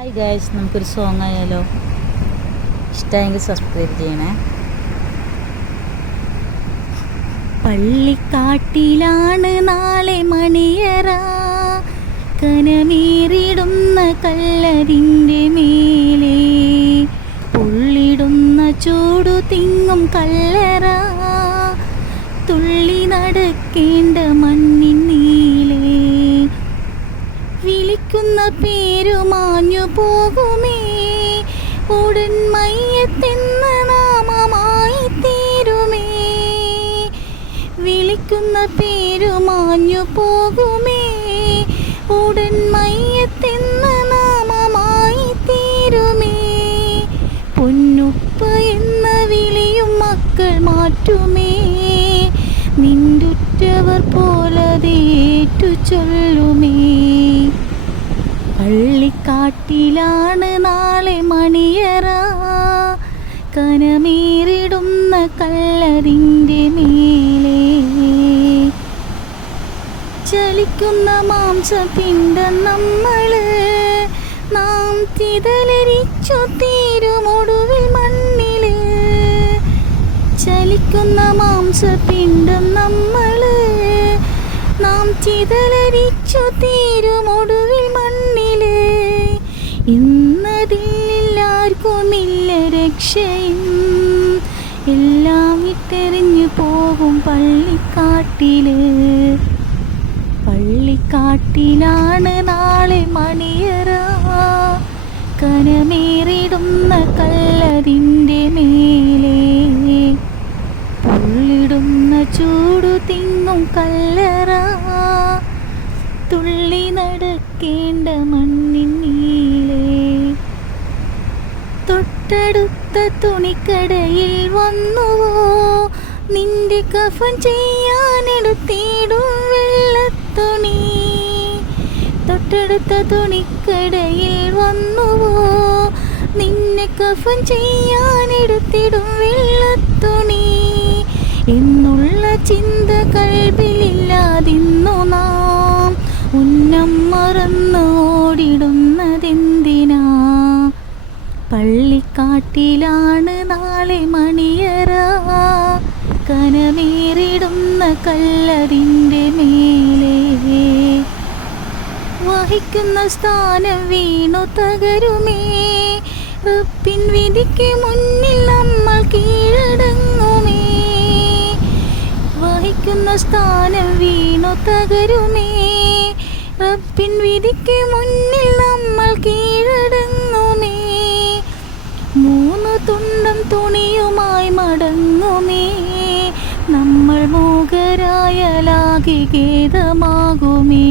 Hi guys നമുക്കൊരു song ആയാലോ? ഇഷ്ടമെങ്കിൽ സബ്സ്ക്രൈബ് ചെയ്യണേ. പള്ളിക്കാട്ടിലാണ് നാളെ മണിയറ. കനമേറിടുന്ന കല്ലതിന്റെ മേലെ. പുള്ളിടുന്ന ചൂടു തിങ്ങും കല്ലറ. തുള്ളി നടക്കേണ്ട മണ്ണിൻ നീലേ വിളിക്കുന്ന പേരു വിളിക്കുന്ന പേരു മാഞ്ഞു പോകുമേ. ഉടൻ മയ്യത്തെന്ന നാമമായി തീരുമേ. പൊന്നുപ്പ എന്ന വിളിയും മക്കൾ മാറ്റുമേ. നിന്റുറ്റവർ പോലതേറ്റു ചൊല്ലുമേ. പള്ളിക്കാട്ടിലാണ് നാളെ മണിയറ. കനമേറിടുന്ന കല്ലറിന്റെ മേലെ ചലിക്കുന്ന മാംസപിണ്ട നമ്മൾ. നാം തിതലരിച്ചു തീരുമൊടുവിൽ മണ്ണിൽ. ചലിക്കുന്ന മാംസപിണ്ട നമ്മൾ. നാം ചിതലരിച്ചു തീരുമൊടുവിൽ മണ്ണിൽ. ഇന്നതില്ലാർക്കുമില്ല രക്ഷയും. എല്ലാം ഇട്ടെറിഞ്ഞു പോകും പള്ളിക്കാട്ടിൽ. പള്ളിക്കാട്ടിലാണ് നാളെ മണിയറ. കനമേറിടുന്ന കല്ലതിന്റെ മേലെ പുള്ളിടുന്ന ചൂടു തിങ്ങും കല്ലറ. തുള്ളി നടക്കേണ്ട മണ്ണിൻ നീലേ. തൊട്ടടുത്ത തുണിക്കടയിൽ വന്നുവോ? നിന്റെ കഫൻ ചെയ്യാനെടുത്തിടും വെള്ളത്തുണി തൊട്ടടുത്ത തുണിക്കടയിൽ വന്നുവോ? നിന്നെ കഫൻ ചെയ്യാനെടുത്തിടും വെള്ളത്തുണി. എന്നുള്ള ചിന്ത കൽവിലില്ലാതിന്നു നാം. ഉന്നം മറന്നോടിടുന്നതെന്തിനാ പള്ളിക്കാട്ടിലാണ് നാളെ മണിയറ. കനമേറിടുന്ന കല്ലതിന്റെ മേലെ വഹിക്കുന്ന സ്ഥാനം വീണു തകരുമേ. റബ്ബിൻ വിധിക്ക് മുന്നിൽ നമ്മൾ കീഴടങ്ങുമേ. വഹിക്കുന്ന സ്ഥാനം വീണു തകരുമേ. റബ്ബിൻ വിധിക്ക് മുന്നിൽ നമ്മൾ കീഴടങ്ങുമേ. മൂന്ന് തുണ്ടം തുണിയുമായി മടങ്ങുമേ. നമ്മൾ മൂകരായലാകെ ഖേദമാകുമേ.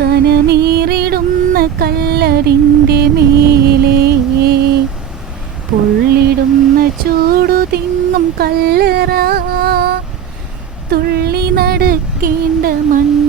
കനമേറിടുന്ന കല്ലറിന്റെ മേലെ. പൊള്ളിടുന്ന ചൂടു തിങ്ങും കല്ലറ. തുള്ളി നടക്കേണ്ട മണ്ണിൻ